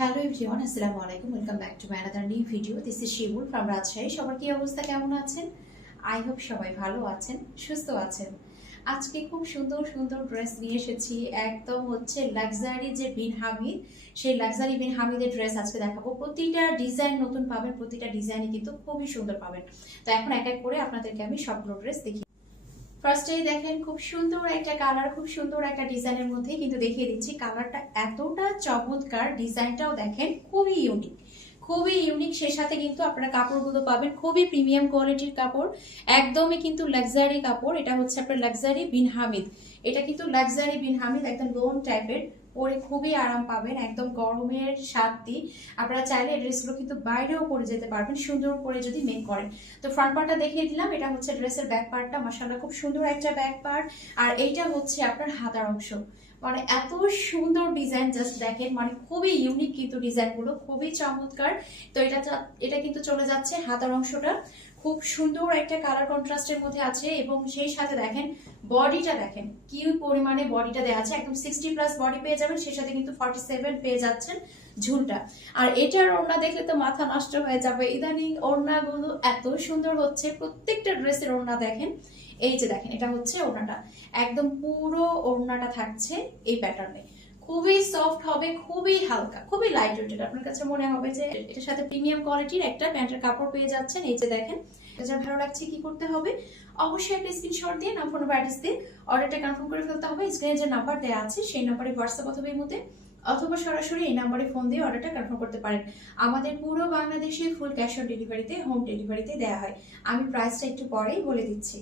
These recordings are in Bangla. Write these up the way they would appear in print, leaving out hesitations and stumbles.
হ্যালো এভরিওয়ান, আসসালামু আলাইকুম। Welcome back to my another new video. This is Shimul from Rajshahi. সবার কি অবস্থা, কেমন আছেন? আই হোপ সবাই ভালো আছেন, সুস্থ আছেন। আজকে খুব সুন্দর সুন্দর ড্রেস নিয়ে এসেছি। একদম হচ্ছে লাক্সারি যে বিন হামিদ, সেই লাক্সারি বিন হামিদের ড্রেস আজকে দেখাবো। প্রতিটা ডিজাইন নতুন পাবেন, প্রতিটা ডিজাইনই কিন্তু খুবই সুন্দর পাবেন। তো এখন এক এক করে আপনাদেরকে আমি সবগুলো ড্রেস দেখি। ফার্স্টেই দেখেন খুব সুন্দর একটা কালার, খুব সুন্দর একটা ডিজাইনের মধ্যে কিন্তু দেখিয়ে দিচ্ছি। কালারটা এতটা চমৎকার, ডিজাইনটাও দেখেন খুবই ইউনিক, খুবই ইউনিক। সে সাথে কিন্তু আপনারা কাপড়গুলো পাবেন খুবই প্রিমিয়াম কোয়ালিটির কাপড়, একদমই কিন্তু লাক্সারি কাপড়। এটা হচ্ছে আপনার লাক্সারি বিন হামিদ। এটা কিন্তু লাক্সারি বিন হামিদ, একদম লোন টাইপের, পরে খুবই আরাম পাবেন। একদম গরমের সাথে আপনারা চাইলে এই ড্রেসগুলো কিন্তু বাইরেও পরে যেতে পারবেন সুন্দর করে যদি মেক করেন। তো ফ্রন্ট পার্টটা দেখিয়ে দিলাম। এটা হচ্ছে ড্রেসের ব্যাক পার্টটা, মাশাআল্লাহ খুব সুন্দর একটা ব্যাক পার্ট। আর এইটা হচ্ছে আপনার হাতার অংশ। মানে এত সুন্দর ডিজাইন, জাস্ট দেখেন, মানে খুবই ইউনিক কিন্তু ডিজাইনগুলো খুবই চমৎকার। তো এটা কিন্তু চলে যাচ্ছে হাতার অংশটা, খুব সুন্দর একটা কালার কন্ট্রাস্টের মধ্যে আছে। এবং সেই সাথে দেখেন বডিটা, দেখেন কি পরিমাণে বডিটা দেওয়া আছে। একদম 60+ বডি পেয়ে যাবেন, সেই সাথে কিন্তু 47 পেয়ে যাচ্ছেন ঝুলটা। আর এটার ওড়না দেখলে তো মাথা নষ্ট হয়ে যাবে। ইদানিং ওড়নাগুলো এত সুন্দর হচ্ছে, প্রত্যেকটা ড্রেসের ওড়না দেখেন। এই যে দেখেন, এটা হচ্ছে ওড়নাটা, একদম পুরো ওড়নাটা থাকছে এই প্যাটার্নে। খুবই সফট হবে, খুবই হালকা, খুবই লাইট ওয়েটেড। আপনার কাছে মনে হবে যে এটার সাথে প্রিমিয়াম কোয়ালিটির একটা প্যান্টের কাপড় পেয়ে যাচ্ছেন। এই যে দেখেন, এটা ভালো লাগছে। কি করতে হবে? অবশ্যই একটা স্ক্রিনশট দিয়ে নাম, ফোন, অ্যাড্রেস দিয়ে অর্ডারটা কনফার্ম করে ফেলতে হবে। স্ক্রিনে যে নাম্বার দেওয়া আছে সেই নাম্বারে হোয়াটসঅ্যাপ অথবা ইমোতে অথবা সরাসরি এই নাম্বারে ফোন দিয়ে অর্ডারটা কনফার্ম করতে পারেন। আমাদের পুরো বাংলাদেশে ফুল ক্যাশ অন ডেলিভারিতে, হোম ডেলিভারিতে দেওয়া হয়। আমি প্রাইসটা একটু পরেই বলে দিচ্ছি।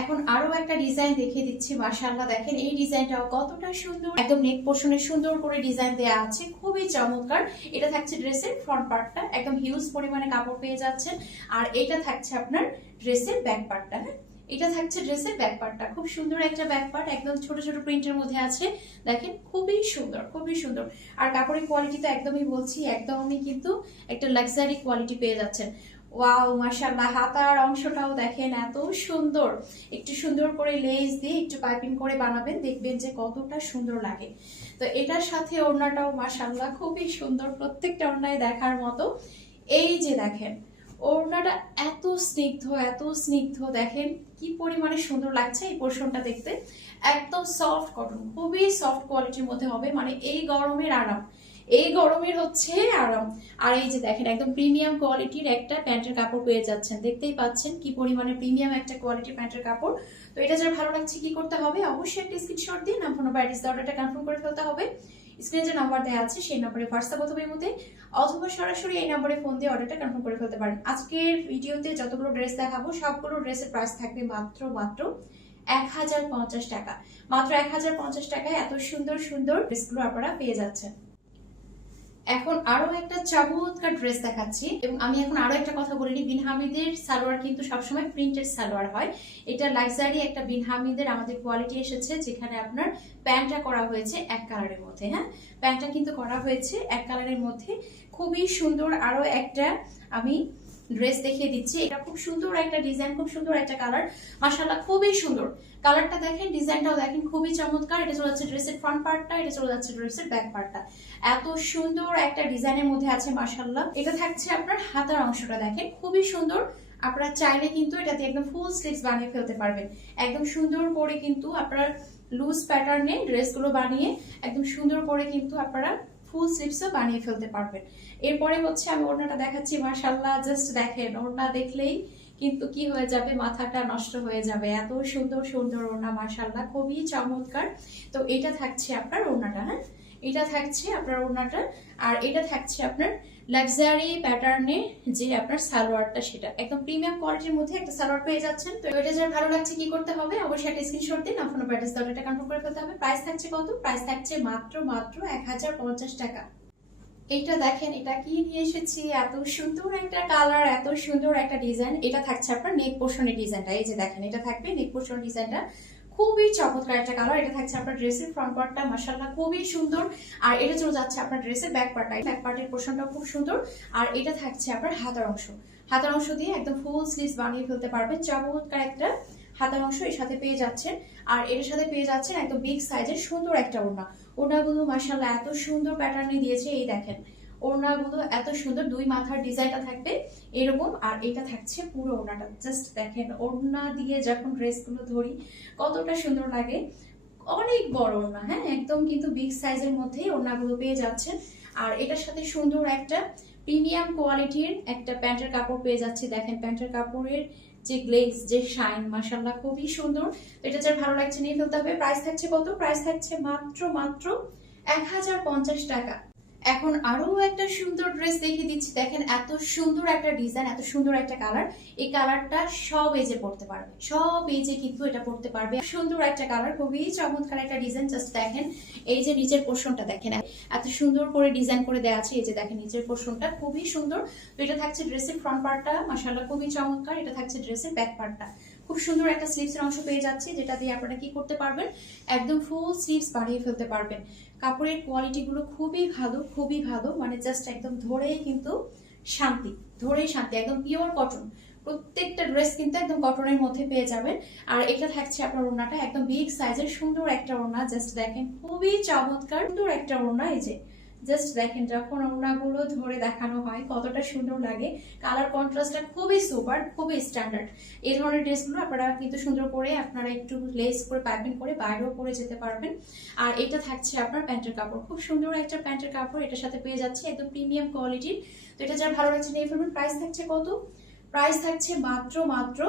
এখন আরো একটা ডিজাইন দেখিয়ে দিচ্ছি। মাশাআল্লাহ দেখেন এই ডিজাইনটাও কতটা সুন্দর, একদম নেক পোর্শনে সুন্দর করে ডিজাইন দেওয়া আছে, খুবই চমৎকার। এটা থাকছে ড্রেসের ফ্রন্ট পার্টটা, একদম হিউজ পরিমাণে কাপড় পেয়ে যাচ্ছেন। আর এটা থাকছে আপনার ড্রেসের ব্যাক পার্টটা। হ্যাঁ, এটা থাকছে ড্রেসের ব্যাক পার্টটা, খুব সুন্দর একটা ব্যাক পার্ট, একদম ছোট ছোট প্রিন্টের মধ্যে আছে। দেখেন খুবই সুন্দর, খুবই সুন্দর। আর কাপড়ের কোয়ালিটি তো একদমই বলছি, একদমই কিন্তু একটা লাক্সারি কোয়ালিটি পেয়ে যাচ্ছেন। ওয়াও, মাশাআল্লাহ। হাতার অংশটাও দেখেন এত সুন্দর, একটু সুন্দর করে লেস দিয়ে একটু পাইপিং করে বানাবেন, দেখবেন যে কতটা সুন্দর লাগে। তো এটার সাথে ওড়নাটাও মাশাআল্লাহ খুবই সুন্দর, প্রত্যেকটা ওড়নায় দেখার মতো। এই যে দেখেন ওড়নাটা এত স্নিগ্ধ, এত স্নিগ্ধ, দেখেন কি পরিমাণে সুন্দর লাগছে এই পোর্শনটা দেখতে। একদম সফট কটন, খুবই সফট কোয়ালিটির মধ্যে হবে, মানে এই গরমের আরাম, এই গরমের হচ্ছে আরাম। আর এই যে দেখেন একদম প্রিমিয়াম কোয়ালিটির একটা প্যান্টের কাপড় পেয়ে যাচ্ছেন, দেখতেই পাচ্ছেন কি পরিমাণে প্রিমিয়াম একটা কোয়ালিটির প্যান্টের কাপড়। তো এটা যারা ভালো লাগছে কি করতে হবে? অবশ্যই একটা স্ক্রিনশট দিয়ে নাম, ফোন, অ্যাড্রেস দিয়ে অর্ডারটা কনফার্ম করে ফেলতে হবে। স্ক্রিনে যে নাম্বার দেওয়া আছে সেই নাম্বারে হোয়াটসঅ্যাপ অথবা ইমোতে অথবা সরাসরি এই নাম্বারে ফোন দিয়ে অর্ডারটা কনফার্ম করে ফেলতে পারেন। আজকের ভিডিওতে যতগুলো ড্রেস দেখাবো সবগুলো ড্রেসের প্রাইস থাকবে মাত্র 1050 টাকা। মাত্র 1050 টাকায় এত সুন্দর সুন্দর ড্রেসগুলো আপনারা পেয়ে যাচ্ছেন। এখন আরো একটা চমৎকার ড্রেস দেখাচ্ছি। এবং আমি এখন আরো একটা কথা বলিনি, বিন হামিদের সালোয়ার কিন্তু সবসময় প্রিন্টেড সালোয়ার হয়। এটা লাক্সারি একটা বিন হামিদের আমাদের কোয়ালিটি এসেছে, যেখানে আপনার প্যান্টটা করা হয়েছে এক কালারের মধ্যে। হ্যাঁ, প্যান্টটা কিন্তু করা হয়েছে এক কালারের মধ্যে, খুবই সুন্দর। আরো একটা আমি ড্রেস দেখিয়ে দিচ্ছি। এটা খুব সুন্দর একটা ডিজাইন, খুব সুন্দর একটা কালার, মাশাআল্লাহ খুবই সুন্দর। কালারটা দেখেন, ডিজাইনটাও দেখেন, খুবই চমৎকার। এটা চলে যাচ্ছে ড্রেসের ফ্রন্ট পার্টটা, এটা চলে যাচ্ছে ড্রেসের ব্যাক পার্টটা। এত সুন্দর একটা ডিজাইনের মধ্যে আছে মাশাআল্লাহ। এটা থাকছে আপনার হাতার অংশটা, দেখেন খুবই সুন্দর। আপনারা চাইলে কিন্তু এটাতে একদম ফুল স্লিভস বানিয়ে ফেলতে পারবেন। একদম সুন্দর করে কিন্তু আপনারা লুজ প্যাটার্নে ড্রেসগুলো বানিয়ে একদম সুন্দর করে কিন্তু আপনারা ফুল স্লিভসও বানিয়ে ফেলতে পারবেন। এরপরে হচ্ছে আমি ওড়নাটা দেখাচ্ছি। মাশাআল্লাহ, জাস্ট দেখেন, ওড়না দেখলেই কিন্তু কি হয়ে যাবে, মাথাটা নষ্ট হয়ে যাবে। এত সুন্দর সুন্দর ওড়না, মাশাআল্লাহ খুবই চমৎকার। তো এটা থাকছে আপনার ওড়নাটা। হ্যাঁ, এটা থাকছে আপনার ওড়নাটা। আর এটা থাকছে আপনার লাক্সারি প্যাটার্নে যে আপনার সালোয়ারটা, সেটা একদম প্রিমিয়াম কোয়ালিটির মধ্যে একটা সালোয়ার পেয়ে যাচ্ছেন। তো এটা যারা ভালো লাগছে কি করতে হবে? অবশ্যই একটা স্ক্রিনশট দিন, আপনার অ্যাড্রেস দিয়ে অর্ডারটা কনফার্ম করে ফেলতে হবে। প্রাইস থাকছে কত? প্রাইস থাকছে মাত্র 1050 টাকা। এইটা দেখেন, এটা কি নিয়ে এসেছি, এত সুন্দর একটা কালার, এত সুন্দর একটা ডিজাইন। এটা থাকছে আপনার নেক পোর্শনের ডিজাইনটা। এই যে দেখেন, এটা থাকবে নেক পোর্শনের ডিজাইনটা, খুবই চমৎকার একটা কালার। এটা থাকছে আপনার ড্রেসের ফ্রন্ট পার্টটা, মাশাআল্লাহ খুবই সুন্দর। আর এটা চলে যাচ্ছে আপনার ড্রেসের ব্যাক পার্টটা, ব্যাক পার্টের পোর্শনটা খুব সুন্দর। আর এটা থাকছে আপনার হাতার অংশ, হাতার অংশ দিয়ে একদম ফুল স্লিভস বানিয়ে ফেলতে পারবেন। চমৎকার একটা হাতার অংশ এর সাথে পেয়ে যাচ্ছেন। আর এর সাথে পেয়ে যাচ্ছেন একদম বিগ সাইজের সুন্দর একটা ওড়না। ওড়নাগুলো মাশাআল্লাহ এত সুন্দর প্যাটার্নে দিয়েছে। এই দেখেন ওড়নাগুলো এত সুন্দর, দুই মাথার ডিজাইনটা থাকবে এরকম, আর এটা থাকছে পুরো ওড়নাটা। জাস্ট দেখেন ওড়না দিয়ে যখন ড্রেসগুলো ধরি কতটা সুন্দর লাগে। অনেক বড় ওড়না, হ্যাঁ একদম কিন্তু বিগ সাইজের মধ্যেই ওড়নাগুলো পেয়ে যাচ্ছেন। আর এটার সাথে সুন্দর একটা প্রিমিয়াম কোয়ালিটির একটা প্যান্টের কাপড় পেয়ে যাচ্ছি। দেখেন প্যান্টের কাপড়ের যে গ্লেজ, যে শাইন, মাশাআল্লাহ খুবই সুন্দর। এটা যার ভালো লাগছে নিয়ে ফেলতে হবে। প্রাইস থাকছে কত? প্রাইস থাকছে মাত্র 1050 টাকা। এখন আরো একটা সুন্দর ড্রেস দেখিয়ে দিচ্ছি। দেখেন এত সুন্দর একটা ডিজাইন, এত সুন্দর একটা কালার। এই কালারটা সব এজে পড়তে পারবে, সব এজে কিন্তু এটা পড়তে পারবে। সুন্দর একটা কালার, খুবই চমৎকার একটা ডিজাইন। জাস্ট দেখেন এই যে নিচের পোর্শনটা দেখেন এত সুন্দর করে ডিজাইন করে দেওয়া আছে। এই যে দেখেন নিচের পোর্শনটা খুবই সুন্দর। তো এটা থাকছে ড্রেসের ফ্রন্ট পার্টটা, মাশাআল্লাহ খুবই চমৎকার। এটা থাকছে ড্রেসের ব্যাক পার্টটা, খুব সুন্দর একটা স্লিভসের অংশ পেয়ে যাচ্ছে, যেটা দিয়ে আপনারা কি করতে পারবেন, একদম ফুল স্লিভস বাড়িয়ে ফেলতে পারবেন। কাপড়ের কোয়ালিটি গুলো খুবই ভালো, খুবই ভালো, মানে জাস্ট একদম ধরেই কিন্তু শান্তি, ধরেই শান্তি, একদম পিওর কটন। প্রত্যেকটা ড্রেস কিন্তু একদম কটনের মধ্যে পেয়ে যাবেন। আর এটা থাকছে আপনার ওড়নাটা একদম বিগ সাইজের সুন্দর একটা ওড়না। জাস্ট দেখেন খুবই চমৎকার সুন্দর একটা ওড়না। এই যে জাস্ট দেখেন যখন ওড়নাগুলো ধরে দেখানো হয় কতটা সুন্দর লাগে। কালার কন্ট্রাস্টটা খুবই সুপার, খুবই স্ট্যান্ডার্ড। এই ধরনের ড্রেসগুলো আপনারা কিন্তু সুন্দর করে আপনারা একটু লেস করে পাইপিং করে বাইরেও পরে যেতে পারবেন। আর এটা থাকছে আপনার প্যান্টের কাপড়, খুব সুন্দর একটা প্যান্টের কাপড়। এটার সাথে পেয়ে যাচ্ছে একদম প্রিমিয়াম কোয়ালিটির। তো এটা যারা ভালো লাগছে নিয়ে ফেলবেন। প্রাইস থাকছে কত? প্রাইস থাকছে মাত্র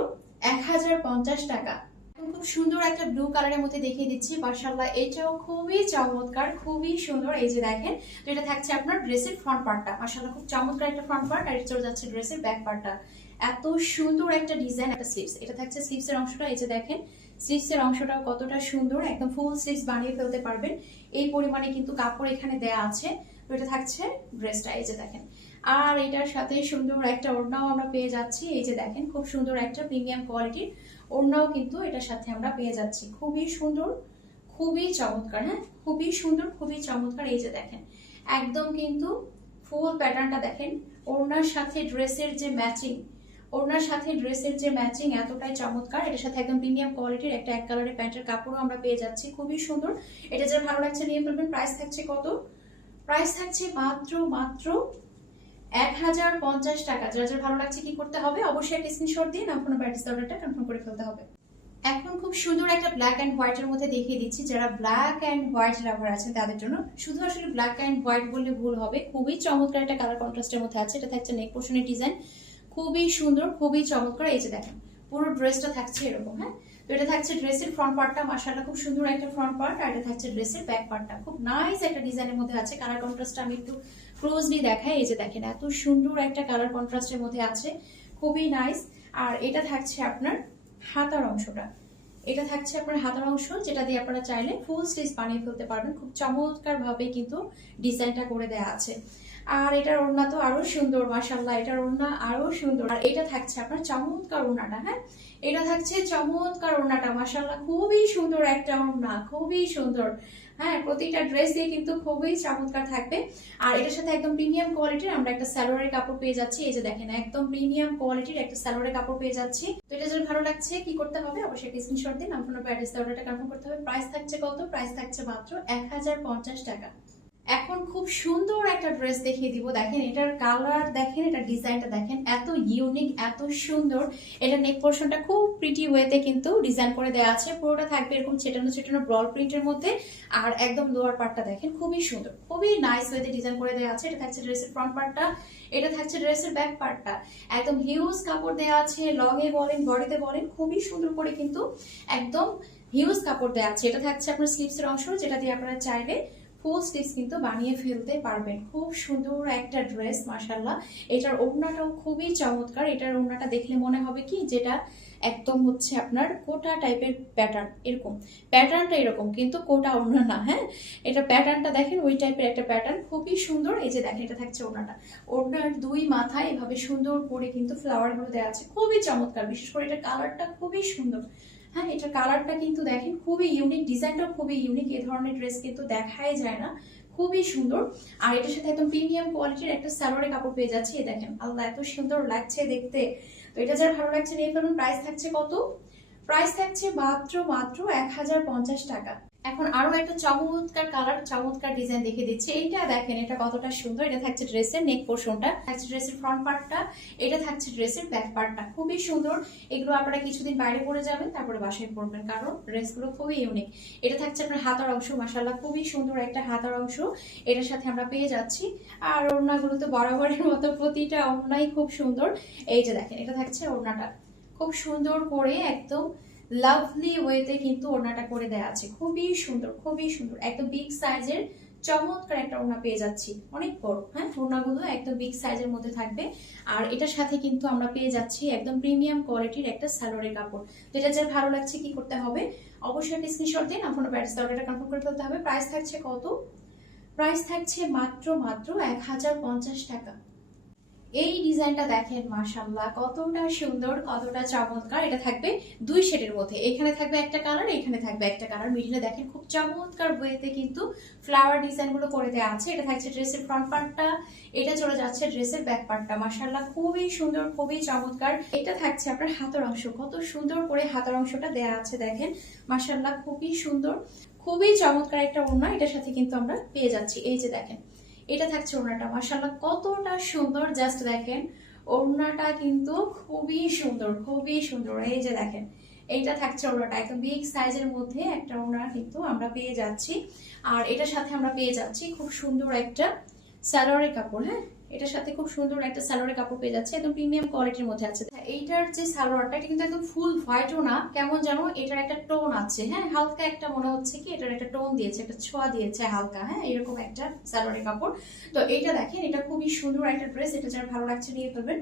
1050 টাকা। খুব সুন্দর একটা ব্লু কালারের মধ্যে দেখিয়ে দিচ্ছি, মাশাআল্লাহ এটাও খুবই চমৎকার, খুবই সুন্দর। এই যে দেখেন, তো এটা থাকছে আপনার ড্রেসের ফ্রন্ট পার্টটা, মাশাআল্লাহ খুব চমৎকার একটা ফ্রন্ট পার্ট। আর এটা চলে যাচ্ছে ড্রেসের ব্যাক পার্টটা, এত সুন্দর একটা ডিজাইন, একটা স্লিভস। এটা থাকছে স্লিভসের অংশটা। এই যে দেখেন স্লিভসের অংশটাও কতটা সুন্দর, একদম ফুল স্লিভস বানিয়ে ফেলতে পারবেন। এই পরিমাণে কিন্তু কাপড় এখানে দেয়া আছে। তো এটা থাকছে ড্রেসটা, এই যে দেখেন। আর এটার সাথে সুন্দর একটা ওড়নাও আমরা পেয়ে যাচ্ছি। এই যে দেখেন খুব সুন্দর একটা প্রিমিয়াম কোয়ালিটির ওড়নাও কিন্তু এটার সাথে আমরা পেয়ে যাচ্ছি। খুবই সুন্দর, খুবই চমৎকার, হ্যাঁ খুবই সুন্দর, খুবই চমৎকার। এই যে দেখেন একদম কিন্তু ফুল প্যাটার্নটা দেখেন, ওড়নার সাথে ড্রেসের যে ম্যাচিং, ওড়নার সাথে ড্রেসের যে ম্যাচিং এতটাই চমৎকার। এটার সাথে একদম প্রিমিয়াম কোয়ালিটির একটা এক কালারের প্যান্টের কাপড়ও আমরা পেয়ে যাচ্ছি, খুবই সুন্দর। এটা যারা ভালো লাগছে নিয়ে ফেলবেন। প্রাইস থাকছে কত? প্রাইস থাকছে মাত্র 1050 টাকা। যারা যারা ভালো লাগছে কি করতে হবে, অবশ্যই একটা স্ক্রিনশট দিয়ে নাম ফোন অ্যাড্রেস অর্ডারটা কনফার্ম করে ফেলতে হবে। এখন খুব সুন্দর একটা ব্ল্যাক এন্ড হোয়াইট এর মধ্যে দেখিয়ে দিচ্ছি। যারা ব্ল্যাক এন্ড হোয়াইট লাভার আছেন তাদের জন্য, শুধু আসলে ব্ল্যাক এন্ড হোয়াইট বললে ভুল হবে, খুবই চমৎকার একটা কালার কন্ট্রাস্টের মধ্যে আছে। এটা থাকছে নেক পোর্শনের ডিজাইন, খুবই সুন্দর, খুবই চমৎকার। এই যে দেখেন পুরো ড্রেসটা থাকছে এরকম, হ্যাঁ তো এটা থাকছে ড্রেসের ফ্রন্ট পার্টটা, মাশাআল্লাহ খুব সুন্দর একটা ফ্রন্ট পার্ট। আর এটা থাকছে ড্রেসের ব্যাক পার্টটা, খুব নাইস একটা ডিজাইনের মধ্যে আছে। কালার কন্ট্রাস্টটা আমি একটু ক্লোজলি দেখাই। এই যে দেখেন এত সুন্দর একটা কালার কন্ট্রাস্টের মধ্যে আছে, খুবই নাইস। আর এটা থাকছে আপনার হাতার অংশটা, এটা থাকছে আপনার হাতার অংশ, যেটা দিয়ে আপনারা চাইলে ফুল স্লিভস বানিয়ে ফেলতে পারবেন। খুব চমৎকার ভাবে কিন্তু ডিজাইনটা করে দেয়া আছে। আর এটার ওড়না তো আরো সুন্দর, মাশাআল্লাহ এটার ওড়না আরো সুন্দর। আর এটা থাকছে আপনার চমৎকার ওড়নাটা, হ্যাঁ এটা থাকছে চমৎকার ওড়নাটা, মাশাআল্লাহ খুবই সুন্দর একটা ওড়না, খুবই সুন্দর। হ্যাঁ প্রতিটা ড্রেস দিয়ে কিন্তু খুবই চমৎকার থাকবে। আর এটার সাথে একদম প্রিমিয়াম কোয়ালিটির আমরা একটা সালোয়ারের কাপড় পেয়ে যাচ্ছি। এই যে দেখেন একদম প্রিমিয়াম কোয়ালিটির একটা সালোয়ারের কাপড় পেয়ে যাচ্ছি। তো এটা যদি ভালো লাগছে কি করতে হবে, অবশ্যই একটা স্ক্রিনশট দিন, নাম ফোন অ্যাড্রেস অর্ডারটা কনফার্ম করতে হবে। প্রাইস থাকছে কত? প্রাইস থাকছে মাত্র 1050 টাকা। এখন খুব সুন্দর একটা ড্রেস দেখিয়ে দিব। দেখেন এটার কালার দেখেন, এটা ডিজাইনটা দেখেন, এত ইউনিক, এত সুন্দর। এটা নেক পোর্শনটা খুব প্রিটি ওয়েতে কিন্তু ডিজাইন করে দেওয়া আছে। পুরোটা থাকবে এরকম ছেটানো ছেটানো ব্রড প্রিন্টের মধ্যে। আর একদম লোয়ার পার্টটা দেখেন খুবই সুন্দর, খুবই নাইস ওয়েতে ডিজাইন করে দেওয়া আছে। এটা থাকছে ড্রেসের ফ্রন্ট পার্টটা, এটা থাকছে ড্রেসের ব্যাক পার্টটা। একদম হিউজ কাপড় দেওয়া আছে, লং এ বলেন বডিতে বলেন, খুবই সুন্দর করে কিন্তু একদম হিউজ কাপড় দেওয়া আছে। এটা থাকছে আপনার স্লিভসের অংশ, যেটা দিয়ে আপনারা চাইলে ফুল স্লিভস কিন্তু বানিয়ে ফেলতে পারবেন। খুব সুন্দর একটা ড্রেস, মাশাআল্লাহ। এটার ওড়নাটাও খুবই চমৎকার। এটার ওড়নাটা দেখলে মনে হবে কি যেটা একদম হচ্ছে আপনার কোটা টাইপের প্যাটার্ন, এরকম প্যাটার্নটা এরকম, কিন্তু কোটা ওড়না না, হ্যাঁ এটা প্যাটার্নটা দেখেন ওই টাইপের একটা প্যাটার্ন, খুবই সুন্দর। এই যে দেখেন এটা থাকছে ওড়নাটা, ওড়নার দুই মাথায় এভাবে সুন্দর করে কিন্তু ফ্লাওয়ার গুলো দেওয়া আছে, খুবই চমৎকার। বিশেষ করে এটা কালারটা খুবই সুন্দর, হ্যাঁ এটা কালারটা কিন্তু দেখেন খুবই ইউনিক, ডিজাইনটাও খুবই ইউনিক। এই ধরনের ড্রেস কিন্তু দেখাই যায় না, খুবই সুন্দর। আর এটার সাথে একদম প্রিমিয়াম কোয়ালিটির একটা সালোয়ারের কাপড় পেয়ে যাচ্ছে। এই দেখেন আল্লাহ এত সুন্দর লাগছে দেখতে। তো এটা যারা ভালো লাগছে নিয়ে ফেলুন। প্রাইস থাকছে কত? প্রাইস থাকছে মাত্র 1050 টাকা। এখন আরো একটা চমৎকার কালার, চমৎকার ডিজাইন দেখে দিচ্ছি। এইটা দেখেন, এটা কতটা সুন্দর। এটা থাকছে ড্রেসের নেক পোর্শনটা, থাকছে ড্রেসের ফ্রন্ট পার্টটা, এটা থাকছে ড্রেসের ব্যাক পার্টটা। খুবই সুন্দর। এগুলো আপনারা কিছুদিন বাইরে পরে যাবেন, তারপরে বাসায় পরবেন, কারণ ড্রেসগুলো খুবই ইউনিক। এটা থাকছে আপনার হাতার অংশ, মাশাআল্লাহ খুবই সুন্দর একটা হাতার অংশ এটার সাথে আমরা পেয়ে যাচ্ছি। আর ওড়নাগুলো তো বরাবরের মতো প্রতিটা ওড়নাই খুব সুন্দর। এই যে দেখেন, এটা থাকছে ওড়নাটা, খুব সুন্দর করে একদম লাভলি ওয়েতে কিন্তু ওড়নাটা করে দেয়া আছে। খুবই সুন্দর, খুবই সুন্দর, একদম বিগ সাইজের চমৎকার একটা ওড়না পেয়ে যাচ্ছি, অনেক বড়। হ্যাঁ, ওড়নাগুলো একদম বিগ সাইজের মধ্যে থাকবে। আর এটার সাথে কিন্তু আমরা পেয়ে যাচ্ছি একদম প্রিমিয়াম কোয়ালিটির একটা সালোয়ারের কাপড়। তো এটা যার ভালো লাগছে কি করতে হবে, অবশ্যই একটা স্ক্রিনশট দিন, আপনার প্যারেন্টস অর্ডারটা কনফার্ম করে ফেলতে হবে। প্রাইস থাকছে কত? প্রাইস থাকছে মাত্র 1050 টাকা। এই ডিজাইনটা দেখেন, মাশাআল্লাহ কতটা সুন্দর, কতটা চমৎকার। এটা থাকবে দুই শেডের মধ্যে, এখানে থাকবে একটা কালার, এখানে থাকবে একটা কালার। মিডিলে দেখেন খুব চমৎকার ওয়েতে কিন্তু ফ্লাওয়ার ডিজাইন গুলো করে দেওয়া আছে। এটা থাকছে ড্রেসের ফ্রন্ট পার্টটা, এটা চলে যাচ্ছে ড্রেসের ব্যাক পার্টটা। মাশাআল্লাহ খুবই সুন্দর, খুবই চমৎকার। এটা থাকছে আপনার হাতের অংশ, কত সুন্দর করে হাতের অংশটা দেওয়া আছে দেখেন, মাশাআল্লাহ খুবই সুন্দর, খুবই চমৎকার একটা ওড়না এটার সাথে কিন্তু আমরা পেয়ে যাচ্ছি। এই যে দেখেন, এটা থাকছে ওড়নাটা, মাশাআল্লাহ কতটা সুন্দর। জাস্ট দেখেন, ওড়নাটা কিন্তু খুবই সুন্দর, খুবই সুন্দর। এই যে দেখেন, এইটা থাকছে ওড়নাটা, একদম বিগ সাইজের মধ্যে একটা ওড়না কিন্তু আমরা পেয়ে যাচ্ছি। আর এটার সাথে আমরা পেয়ে যাচ্ছি খুব সুন্দর একটা সালোয়ারের কাপড়। হ্যাঁ, এটার সাথে খুব সুন্দর একটা সালোয়ারের কাপড় পেয়ে যাচ্ছে, একদম প্রিমিয়াম কোয়ালিটির মধ্যে আছে। এইটার যে সালোয়ারটা, এটা কিন্তু একদম ফুল হোয়াইটও না, কেমন জানো এটার একটা টোন আছে। হ্যাঁ, হালকা একটা মনে হচ্ছে কি এটার একটা টোন দিয়েছে, একটা ছোঁয়া দিয়েছে হালকা। হ্যাঁ, এরকম একটা সালোয়ারের কাপড়। তো এইটা দেখেন, এটা খুবই সুন্দর একটা ড্রেস, এটা যারা ভালো লাগছে নিয়ে ফেলবেন।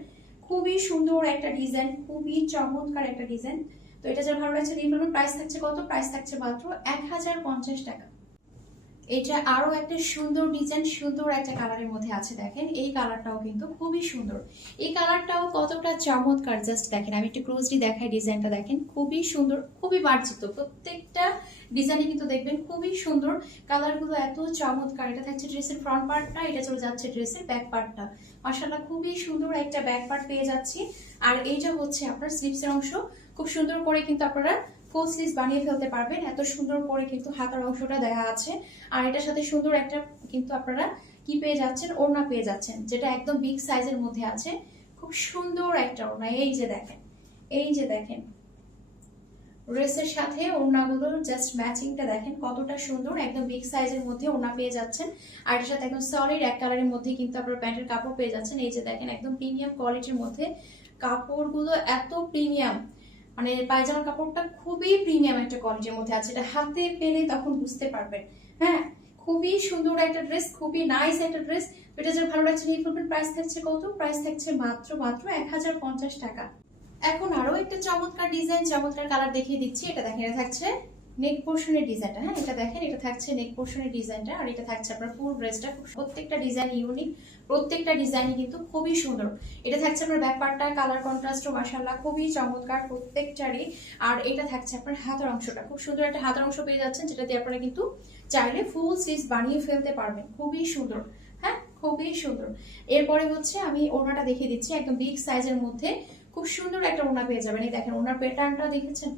খুবই সুন্দর একটা ডিজাইন, খুবই চমৎকার একটা ডিজাইন। তো এটা যারা ভালো লাগছে নিয়ে ফেলবেন। প্রাইস থাকছে কত? প্রাইস থাকছে মাত্র 1050 টাকা। এটা আরো একটা সুন্দর ডিজাইন, সুন্দর একটা কালারের মধ্যে আছে। দেখেন, এই কালারটাও কিন্তু খুবই সুন্দর, এই কালারটাও কতটা চমৎকার। জাস্ট দেখেন, আমি একটু ক্লোজলি দেখাই ডিজাইনটা। দেখেন খুবই সুন্দর, খুবই মার্জিত, প্রত্যেকটা ডিজাইনে কিন্তু দেখবেন খুবই সুন্দর। কালারগুলো এত চমৎকার। এটা থাকছে ড্রেসের ফ্রন্ট পার্টটা, এটা চলে যাচ্ছে ড্রেসের ব্যাক পার্টটা। মাশাআল্লাহ খুবই সুন্দর একটা ব্যাক পার্ট পেয়ে যাচ্ছি। আর এইটা হচ্ছে আপনার স্লিভসের অংশ, খুব সুন্দর করে কিন্তু আপনারা ফুল স্লিভস বানিয়ে ফেলতে পারবেন, এত সুন্দর করে কিন্তু হাতার অংশটা দেওয়া আছে। আর এটার সাথে সুন্দর একটা কিন্তু আপনারা কি পেয়ে যাচ্ছেন, ওড়না পেয়ে যাচ্ছেন, যেটা একদম বিগ সাইজের মধ্যে আছে। খুব সুন্দর একটা ওড়না। এই যে দেখেন, এই যে দেখেন, ড্রেসের সাথে ওড়নাগুলো জাস্ট ম্যাচিংটা দেখেন কতটা সুন্দর, একদম বিগ সাইজের মধ্যে ওড়না পেয়ে যাচ্ছেন। আর এটার সাথে একদম সলিড এক কালারের মধ্যে কিন্তু আপনারা প্যান্টের কাপড় পেয়ে যাচ্ছেন। এই যে দেখেন, একদম প্রিমিয়াম কোয়ালিটির মধ্যে কাপড়গুলো, এত প্রিমিয়াম, মানে পায়জামার কাপড়টা খুবই প্রিমিয়াম একটা কোয়ালিটির মধ্যে আছে। এটা হাতে পেলে তখন বুঝতে পারবেন। হ্যাঁ, খুবই সুন্দর একটা ড্রেস, খুবই নাইস একটা ড্রেস। এটা যার ভালো লাগছে নিয়ে ফেলবেন। প্রাইস থাকছে কত? প্রাইস থাকছে মাত্র 1050 টাকা। এখন আরো একটা চমৎকার ডিজাইন, চমৎকার কালার দেখিয়ে দিচ্ছি। এটা দেখেন, এটা থাকছে নেক পোর্শনের ডিজাইনটা। হ্যাঁ, এটা দেখেন, এটা থাকছে নেক পোর্শনের ডিজাইনটা। আর এটা থাকছে আপনার ফুল ড্রেসটা। প্রত্যেকটা ডিজাইন ইউনিক, প্রত্যেকটা ডিজাইনই কিন্তু খুবই সুন্দর। এটা থাকছে আপনার ব্যাক পার্টটা, কালার কন্ট্রাস্ট মাশাআল্লাহ খুবই চমৎকার প্রত্যেকটারই। আর এটা থাকছে আপনার হাতের অংশটা, খুব সুন্দর একটা হাতের অংশ পেয়ে যাচ্ছেন, যেটা দিয়ে আপনারা কিন্তু চাইলে ফুল স্লিভস বানিয়ে ফেলতে পারবেন। খুবই সুন্দর। হ্যাঁ, খুবই সুন্দর। এরপরে হচ্ছে আমি ওড়নাটা দেখিয়ে দিচ্ছি, একদম বিগ সাইজের মধ্যে খুব সুন্দর একটা ওড়না পেয়ে যাবেন। এই দেখেন, ওড়নার প্যাটার্নটা দেখেছেন,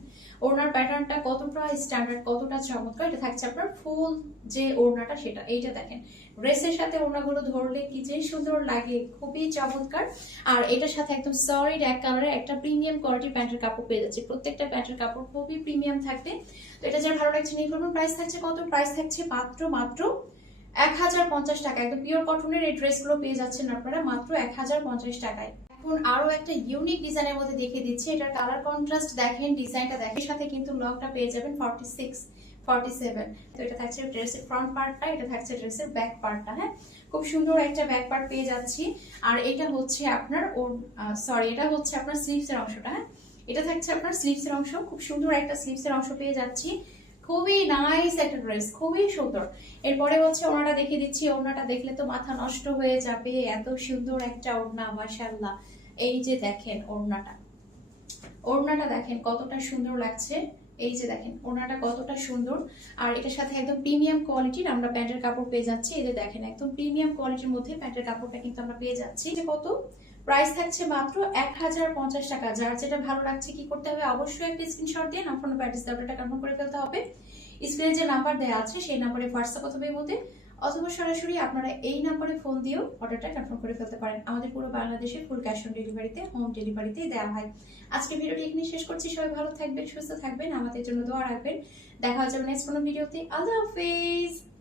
ওড়নার প্যাটার্নটা কতটা স্ট্যান্ডার্ড, কতটা চমৎকার। এটা থাকছে আপনার ফুল যে ওড়নাটা সেটা। এইটা দেখেন, ড্রেসের সাথে ওড়নাগুলো ধরলে কি যে সুন্দর লাগে, খুবই চমৎকার। আর এটার সাথে একদম সলিড এক কালারের একটা প্রিমিয়াম কোয়ালিটির প্যান্টের কাপড় পেয়ে যাচ্ছে। প্রত্যেকটা প্যান্টের কাপড় খুবই প্রিমিয়াম থাকবে। তো এটা যার ভালো লাগছে নিয়ে ফেলুন। প্রাইস থাকছে কত? প্রাইস থাকছে মাত্র 1050 টাকা। একদম পিওর কটনের এই ড্রেসগুলো পেয়ে যাচ্ছেন আপনারা মাত্র 1050 টাকায়। এখন আরো একটা ইউনিক ডিজাইনের মধ্যে দেখিয়ে দিচ্ছি। এটার কালার কন্ট্রাস্ট দেখেন, ডিজাইনটা দেখেন, এর সাথে কিন্তু লকটা পেয়ে যাবেন 46, 47। তো এটা থাকছে ড্রেসের ফ্রন্ট পার্টটা, এটা থাকছে ড্রেসের ব্যাক পার্টটা। হ্যাঁ, খুব সুন্দর একটা ব্যাক পার্ট পেয়ে যাচ্ছি। আর এটা হচ্ছে আপনার এটা হচ্ছে আপনার স্লিভসের অংশটা। হ্যাঁ, এটা থাকছে আপনার স্লিভসের অংশ, খুব সুন্দর একটা স্লিভসের অংশ পেয়ে যাচ্ছি। খুবই নাইস একটা ড্রেস, খুবই সুন্দর। এরপরে হচ্ছে ওড়নাটা দেখিয়ে দিচ্ছি। ওড়নাটা দেখলে তো মাথা নষ্ট হয়ে যাবে, এত সুন্দর একটা ওড়না মাশাআল্লাহ। এই যে দেখেন ওড়নাটা, ওড়নাটা দেখেন কতটা সুন্দর লাগছে। এই যে দেখেন ওড়নাটা কতটা সুন্দর। আর এটার সাথে একদম প্রিমিয়াম কোয়ালিটির আমরা প্যান্টের কাপড় পেয়ে যাচ্ছি। এই যে দেখেন, একদম প্রিমিয়াম কোয়ালিটির মধ্যে প্যান্টের কাপড়টা কিন্তু আমরা পেয়ে যাচ্ছি। যে কত? প্রাইস থাকছে মাত্র 1050 টাকা। যার যেটা ভালো লাগছে কি করতে হবে, অবশ্যই একটা স্ক্রিনশট দিয়ে আপনার প্যান্টের দামটা কনফার্ম করে ফেলতে হবে। স্ক্রিনে যে নাম্বার দেওয়া আছে সেই নাম্বারে হোয়াটসঅ্যাপ অথবা ইমোতে অথবা সরাসরি আপনারা এই নাম্বারে ফোন দিয়েও অর্ডারটা কনফার্ম করে ফেলতে পারেন। আমাদের পুরো বাংলাদেশে ফুল ক্যাশ অন ডেলিভারিতে, হোম ডেলিভারিতেই দেওয়া হয়। আজকে ভিডিওটি এখানে শেষ করছি। সবাই ভালো থাকবেন, সুস্থ থাকবেন, আমাদের জন্য দোয়া রাখবেন। দেখা হচ্ছে নেক্সট কোনো ভিডিওতে। আল্লাহ হাফেজ।